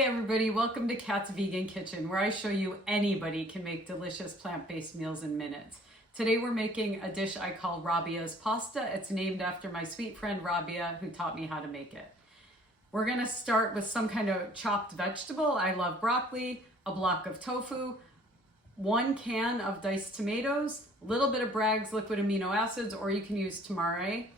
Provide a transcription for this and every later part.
Hey everybody, welcome to Kat's Vegan Kitchen, where I show you anybody can make delicious plant-based meals in minutes. Today we're making a dish I call Rabia's pasta. It's named after my sweet friend Rabia, who taught me how to make it. We're gonna start with some kind of chopped vegetable. I love broccoli, a block of tofu, 1 can of diced tomatoes, a little bit of Bragg's liquid amino acids, or you can use tamari.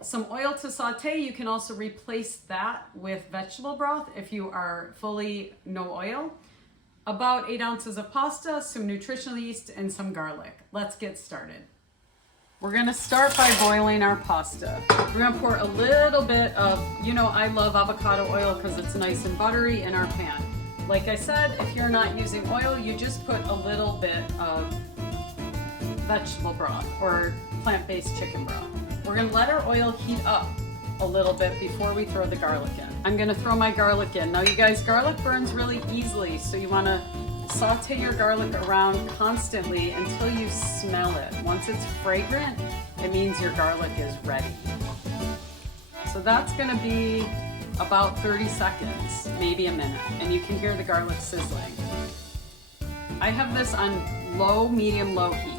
Some oil to saute. You can also replace that with vegetable broth if you are fully no oil. About 8 ounces of pasta, some nutritional yeast, and some garlic. Let's get started. We're gonna start by boiling our pasta. We're gonna pour a little bit of, I love avocado oil because it's nice and buttery in our pan. Like I said, if you're not using oil, you just put a little bit of vegetable broth or plant-based chicken broth. We're gonna let our oil heat up a little bit before we throw the garlic in. I'm gonna throw my garlic in. Now you guys, garlic burns really easily, so you wanna saute your garlic around constantly until you smell it. Once it's fragrant, it means your garlic is ready. So that's gonna be about 30 seconds, maybe a minute, and you can hear the garlic sizzling. I have this on low, medium, low heat.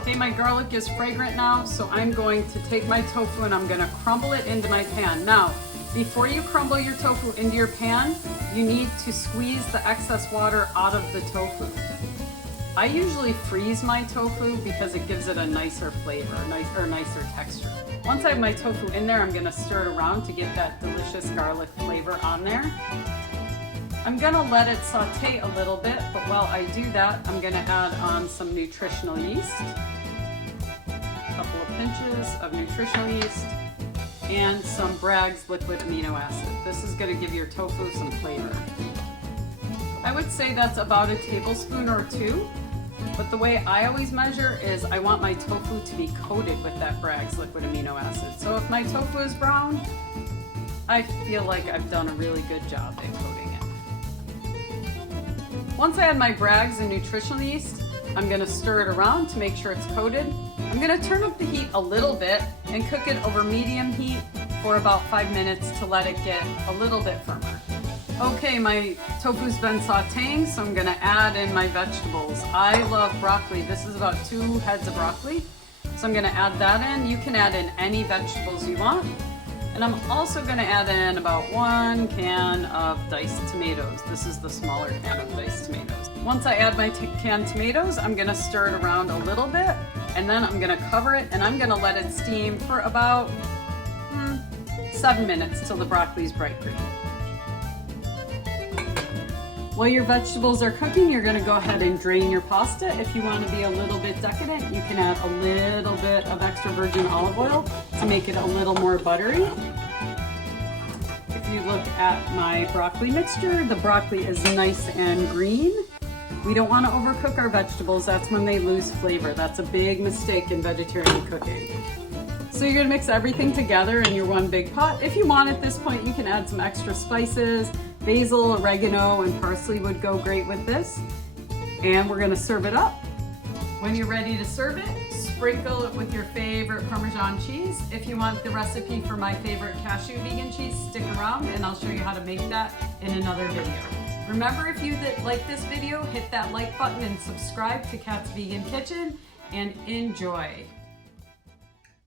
Okay, my garlic is fragrant now, so I'm going to take my tofu and I'm gonna crumble it into my pan. Now, before you crumble your tofu into your pan, you need to squeeze the excess water out of the tofu. I usually freeze my tofu because it gives it a nicer flavor, nicer texture. Once I have my tofu in there, I'm gonna stir it around to get that delicious garlic flavor on there. I'm gonna let it saute a little bit, but while I do that, I'm gonna add on some nutritional yeast, a couple of pinches of nutritional yeast, and some Bragg's liquid amino acid. This is gonna give your tofu some flavor. I would say that's about a tablespoon or 2, but the way I always measure is I want my tofu to be coated with that Bragg's liquid amino acid. So if my tofu is brown, I feel like I've done a really good job at coating it. Once I add my Bragg's and nutritional yeast, I'm gonna stir it around to make sure it's coated. I'm gonna turn up the heat a little bit and cook it over medium heat for about 5 minutes to let it get a little bit firmer. Okay, my tofu's been sauteing, so I'm gonna add in my vegetables. I love broccoli. This is about 2 heads of broccoli. So I'm gonna add that in. You can add in any vegetables you want. And I'm also gonna add in about 1 can of diced tomatoes. This is the smaller can of diced tomatoes. Once I add my canned tomatoes, I'm gonna stir it around a little bit, and then I'm gonna cover it, and I'm gonna let it steam for about 7 minutes till the broccoli's bright green. While your vegetables are cooking, you're gonna go ahead and drain your pasta. If you wanna be a little bit decadent, you can add a little bit of extra virgin olive oil to make it a little more buttery. If you look at my broccoli mixture, the broccoli is nice and green. We don't wanna overcook our vegetables. That's when they lose flavor. That's a big mistake in vegetarian cooking. So you're gonna mix everything together in your one big pot. If you want at this point, you can add some extra spices. Basil, oregano, and parsley would go great with this. And we're gonna serve it up. When you're ready to serve it, sprinkle it with your favorite Parmesan cheese. If you want the recipe for my favorite cashew vegan cheese, stick around and I'll show you how to make that in another video. Remember, if you like this video, hit that like button and subscribe to Kat's Vegan Kitchen, and enjoy.